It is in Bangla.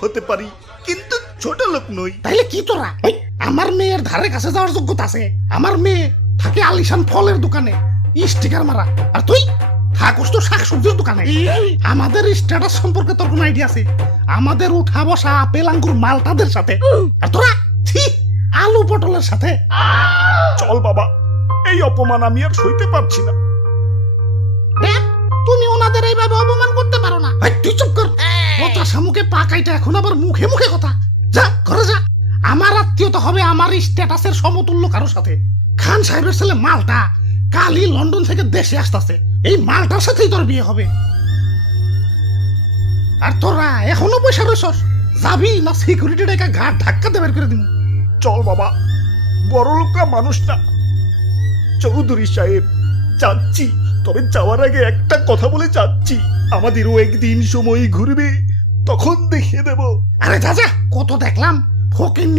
হতে পারি, কিন্তু ছোট লোক নই। তাইলে কি তোরা? আমার মেয়ের ধারে কাছে যাওয়ার যোগ্যতা আছে? আমার মেয়ে থাকে আলিশান ফলের দোকানে, স্টিকার মারা, আর তুই থাকস তো শাকসবজির দোকানে। আমাদের স্ট্যাটাস সম্পর্কে তোর কোন আইডিয়া আছে? আমাদের উঠা বসা আপেল আঙ্গুর মালটাদের সাথে, আর তোরা ছি আলু পটলের সাথে। চল বাবা, এই অপমান আমি আর সইতে পারছি না। দেখ, তুমি ওনাদের এইভাবে অপমান করতে পারো না। তুই চুপ কর। কথা সামুকে পাকাইটা এখন আবার মুখে মুখে কথা। যা ঘরে যা। আমার আত্মীয়তা হবে আমার স্ট্যাটাসের সমতুল্য কারোর সাথে। খান সাহেবের ছেলে মালটা কালই লন্ডন থেকে দেশে আসতেছে, এই মালটার সাথেই তোর বিয়ে হবে। আর তোরা এখনো পয়সা রয়েছস, যাবি না সিকিউরিটি ডেকে ঘাট ধাক্কা দিয়ে বের করে দিন? চল বাবা, বড় লোকরা মানুষ না। চৌধুরী সাহেব, যাচ্ছি, তবে যাওয়ার আগে একটা কথা বলে যাচ্ছি, আমাদেরও একদিন সময় ঘুরবে, তখন দেখিয়ে দেব। আরে যা যা, কত দেখলাম ফকিন্নি